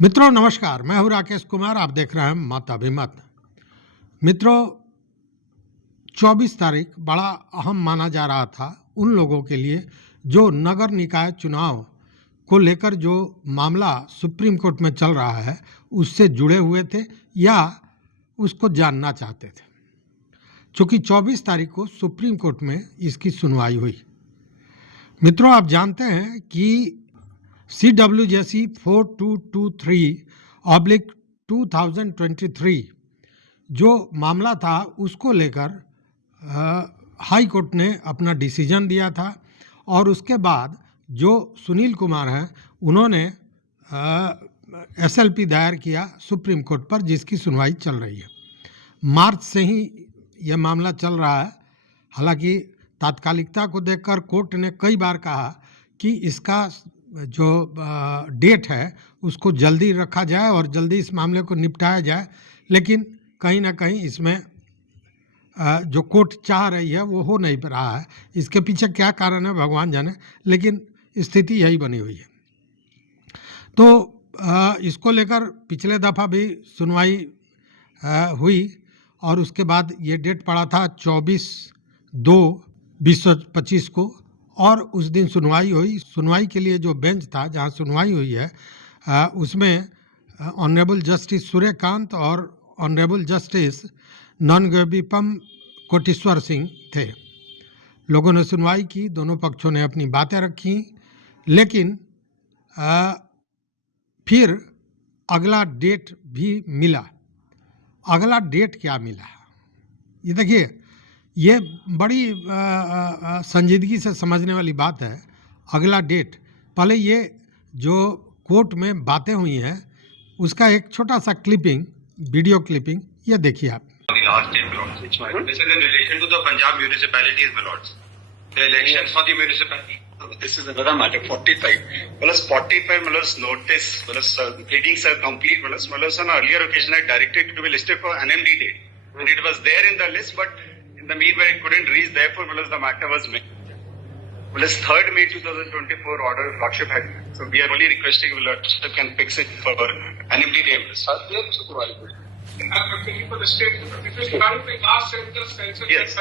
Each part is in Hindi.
मित्रों नमस्कार, मैं हूं राकेश कुमार। आप देख रहे हैं मत अभिमत। मित्रों 24 तारीख बड़ा अहम माना जा रहा था उन लोगों के लिए जो नगर निकाय चुनाव को लेकर जो मामला सुप्रीम कोर्ट में चल रहा है उससे जुड़े हुए थे या उसको जानना चाहते थे। चूँकि 24 तारीख को सुप्रीम कोर्ट में इसकी सुनवाई हुई। मित्रों आप जानते हैं कि CWJC 4223/2023 जो मामला था उसको लेकर हाई कोर्ट ने अपना डिसीजन दिया था और उसके बाद जो सुनील कुमार हैं उन्होंने SLP दायर किया सुप्रीम कोर्ट पर, जिसकी सुनवाई चल रही है। मार्च से ही यह मामला चल रहा है। हालांकि तात्कालिकता को देखकर कोर्ट ने कई बार कहा कि इसका जो डेट है उसको जल्दी रखा जाए और जल्दी इस मामले को निपटाया जाए, लेकिन कहीं ना कहीं इसमें जो कोर्ट चाह रही है वो हो नहीं रहा है। इसके पीछे क्या कारण है भगवान जाने, लेकिन स्थिति यही बनी हुई है। तो इसको लेकर पिछले दफ़ा भी सुनवाई हुई और उसके बाद ये डेट पड़ा था 24/2/2025 को और उस दिन सुनवाई हुई। सुनवाई के लिए जो बेंच था जहां सुनवाई हुई है उसमें ऑनरेबल जस्टिस सूर्यकांत और ऑनरेबल जस्टिस ननगोबिपम कोटेश्वर सिंह थे। लोगों ने सुनवाई की, दोनों पक्षों ने अपनी बातें रखी, लेकिन फिर अगला डेट भी मिला। अगला डेट क्या मिला, ये देखिए, ये बड़ी संजीदगी से समझने वाली बात है। अगला डेट, पहले ये जो कोर्ट में बातें हुई हैं उसका एक छोटा सा क्लिपिंग, वीडियो क्लिपिंग, ये देखिए आप। Last day, my lords. This is in relation to the Punjab municipalities, my lords. The elections for the municipality. This is another matter. 45. Well, 45 notice. Pleadings are complete. On earlier occasion, I directed it to be listed for NMD date. And it was there in the list, but in the meanwhile, it couldn't reach. Therefore, the matter was made. 3rd May 2024 order Lordship had. So we are only requesting Lordship can fix it for NMD date. For the state, if it's done the last sentence, Yes.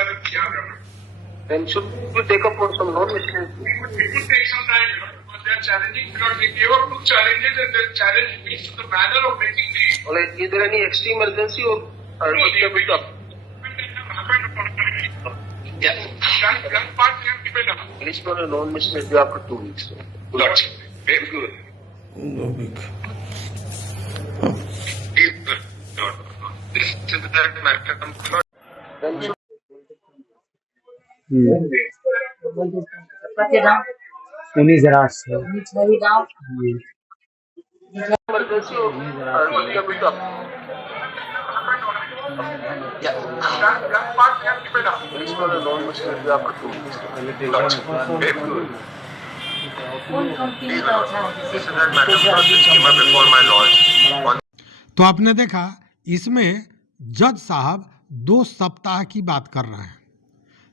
Then should we take up on some non-Muslims? It would take some time, because they are challenging, because they gave up two challenges and the challenge means the manner of making the... Well, is there any extreme urgency or No, keep it up? Yeah. That part can keep it up. At least for a non-Muslim, we after 2 weeks. Lordship. Very good. This is that matter. Then should उन्हीं जरा से emergency or keep it up? That part can keep it up. At least for a non-Muslim, we after 2 weeks. Lordship. Very good. This is that matter which came up before my lords. तो आपने देखा इसमें जज साहब 2 सप्ताह की बात कर रहे हैं।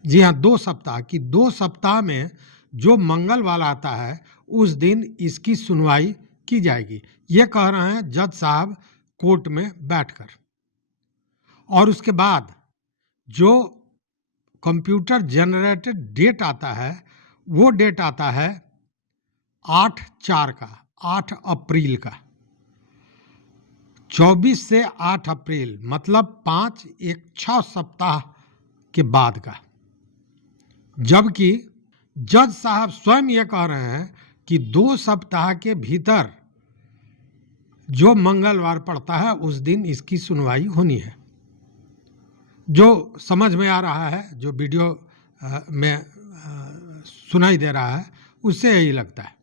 जी हाँ, 2 सप्ताह की। 2 सप्ताह में जो मंगलवार आता है उस दिन इसकी सुनवाई की जाएगी, ये कह रहे हैं जज साहब कोर्ट में बैठकर। और उसके बाद जो कंप्यूटर जनरेटेड डेट आता है वो डेट आता है 8/4 का, 8 अप्रैल का। 24 से 8 अप्रैल मतलब 6 सप्ताह के बाद का। जबकि जज साहब स्वयं ये कह रहे हैं कि 2 सप्ताह के भीतर जो मंगलवार पड़ता है उस दिन इसकी सुनवाई होनी है। जो समझ में आ रहा है, जो वीडियो में सुनाई दे रहा है, उससे यही लगता है।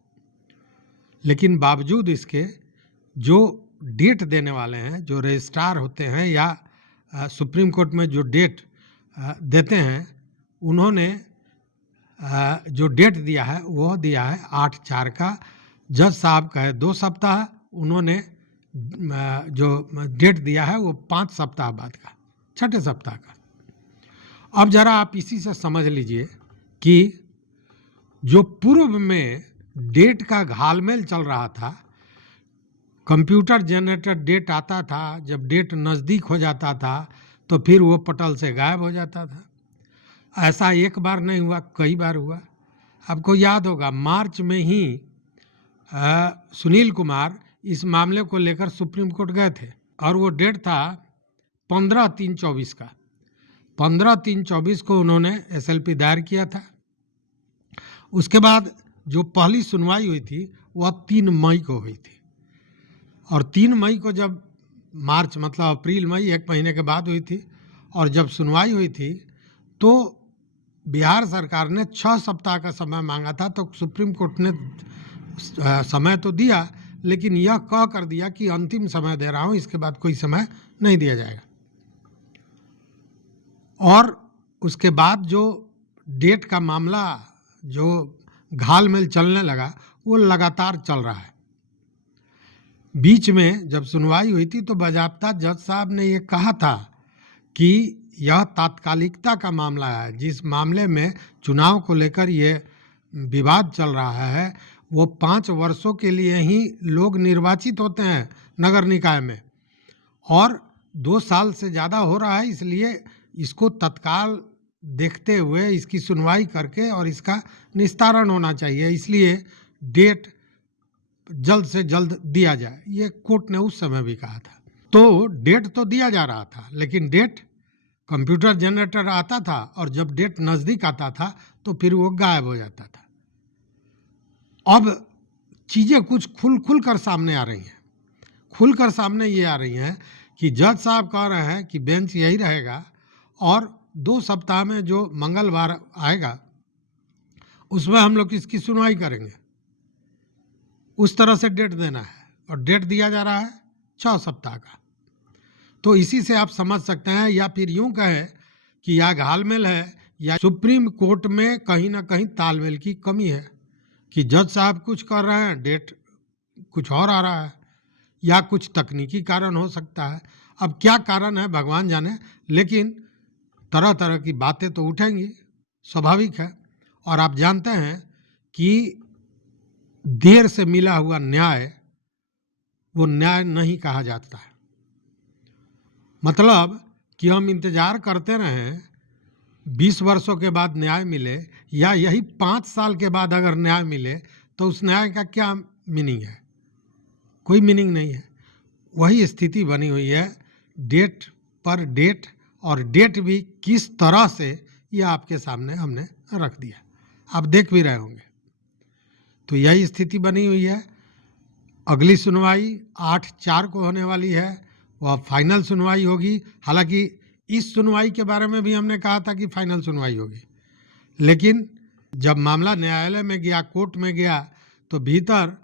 लेकिन बावजूद इसके जो डेट देने वाले हैं, जो रजिस्ट्रार होते हैं या सुप्रीम कोर्ट में जो डेट देते हैं, उन्होंने जो डेट दिया है वो दिया है 8/4 का। जज साहब का है 2 सप्ताह, उन्होंने जो डेट दिया है वो 5 सप्ताह बाद का, 6ठे सप्ताह का। अब जरा आप इसी से समझ लीजिए कि जो पूर्व में डेट का घालमेल चल रहा था कंप्यूटर जनरेटेड डेट आता था, जब डेट नज़दीक हो जाता था तो फिर वो पटल से गायब हो जाता था। ऐसा एक बार नहीं हुआ, कई बार हुआ। आपको याद होगा मार्च में ही सुनील कुमार इस मामले को लेकर सुप्रीम कोर्ट गए थे और वो डेट था 15/3/24 का। 15/3/24 को उन्होंने SLP दायर किया था। उसके बाद जो पहली सुनवाई हुई थी वह 3 मई को हुई थी और 3 मई को जब मार्च मतलब अप्रैल मई 1 महीने के बाद हुई थी और जब सुनवाई हुई थी तो बिहार सरकार ने 6 सप्ताह का समय मांगा था, तो सुप्रीम कोर्ट ने समय तो दिया लेकिन यह कह कर दिया कि अंतिम समय दे रहा हूं, इसके बाद कोई समय नहीं दिया जाएगा। और उसके बाद जो डेट का मामला जो घालमेल चलने लगा वो लगातार चल रहा है। बीच में जब सुनवाई हुई थी तो बाज़ाब्ता जज साहब ने ये कहा था कि यह तात्कालिकता का मामला है, जिस मामले में चुनाव को लेकर ये विवाद चल रहा है वो 5 वर्षों के लिए ही लोग निर्वाचित होते हैं नगर निकाय में और 2 साल से ज़्यादा हो रहा है, इसलिए इसको तत्काल देखते हुए इसकी सुनवाई करके और इसका निस्तारण होना चाहिए, इसलिए डेट जल्द से जल्द दिया जाए, ये कोर्ट ने उस समय भी कहा था। तो डेट तो दिया जा रहा था लेकिन डेट कंप्यूटर जनरेटर आता था और जब डेट नज़दीक आता था तो फिर वो गायब हो जाता था। अब चीज़ें कुछ खुल कर सामने आ रही हैं। खुल कर सामने ये आ रही हैं कि जज साहब कह रहे हैं कि बेंच यही रहेगा और 2 सप्ताह में जो मंगलवार आएगा उसमें हम लोग इसकी सुनवाई करेंगे, उस तरह से डेट देना है और डेट दिया जा रहा है 6 सप्ताह का। तो इसी से आप समझ सकते हैं या फिर यूं कहें कि या घालमेल है या सुप्रीम कोर्ट में कहीं ना कहीं तालमेल की कमी है कि जज साहब कुछ कर रहे हैं, डेट कुछ और आ रहा है, या कुछ तकनीकी कारण हो सकता है। अब क्या कारण है भगवान जाने, लेकिन तरह तरह की बातें तो उठेंगी, स्वाभाविक है। और आप जानते हैं कि देर से मिला हुआ न्याय वो न्याय नहीं कहा जाता है। मतलब कि हम इंतज़ार करते रहें 20 वर्षों के बाद न्याय मिले या यही 5 साल के बाद अगर न्याय मिले तो उस न्याय का क्या मीनिंग है? कोई मीनिंग नहीं है। वही स्थिति बनी हुई है डेट पर डेट, और डेट भी किस तरह से ये आपके सामने हमने रख दिया, आप देख भी रहे होंगे। तो यही स्थिति बनी हुई है। अगली सुनवाई 8/4 को होने वाली है, वह फाइनल सुनवाई होगी। हालांकि इस सुनवाई के बारे में भी हमने कहा था कि फाइनल सुनवाई होगी, लेकिन जब मामला न्यायालय में गया, कोर्ट में गया, तो भीतर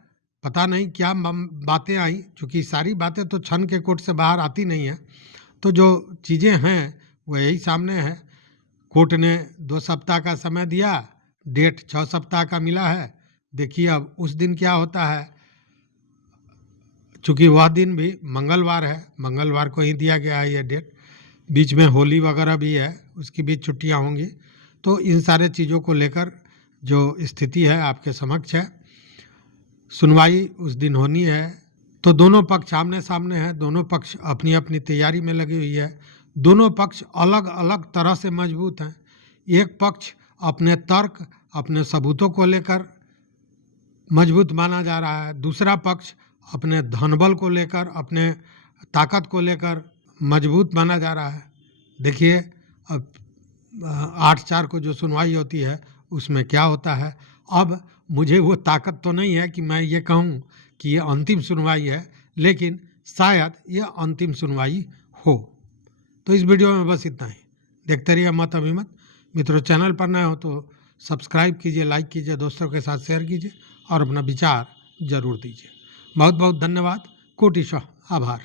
पता नहीं क्या बातें आई, क्योंकि सारी बातें तो छन के कोर्ट से बाहर आती नहीं है। तो जो चीज़ें हैं वो यही सामने है। कोर्ट ने 2 सप्ताह का समय दिया, डेट 6 सप्ताह का मिला है। देखिए अब उस दिन क्या होता है, चूँकि वह दिन भी मंगलवार है, मंगलवार को ही दिया गया है ये डेट। बीच में होली वगैरह भी है, उसकी भी छुट्टियां होंगी। तो इन सारे चीज़ों को लेकर जो स्थिति है आपके समक्ष है। सुनवाई उस दिन होनी है, तो दोनों पक्ष आमने सामने हैं, दोनों पक्ष अपनी अपनी तैयारी में लगी हुई है। दोनों पक्ष अलग अलग तरह से मजबूत हैं। एक पक्ष अपने तर्क, अपने सबूतों को लेकर मजबूत माना जा रहा है, दूसरा पक्ष अपने धनबल को लेकर, अपने ताकत को लेकर मजबूत माना जा रहा है। देखिए अब 8/4 को जो सुनवाई होती है उसमें क्या होता है। अब मुझे वो ताकत तो नहीं है कि मैं ये कहूँ कि ये अंतिम सुनवाई है, लेकिन शायद ये अंतिम सुनवाई हो। तो इस वीडियो में बस इतना ही। देखते रहिए मत अभिमत। मित्रों, चैनल पर नए हो तो सब्सक्राइब कीजिए, लाइक कीजिए, दोस्तों के साथ शेयर कीजिए और अपना विचार जरूर दीजिए। बहुत बहुत धन्यवाद, कोटिशः आभार।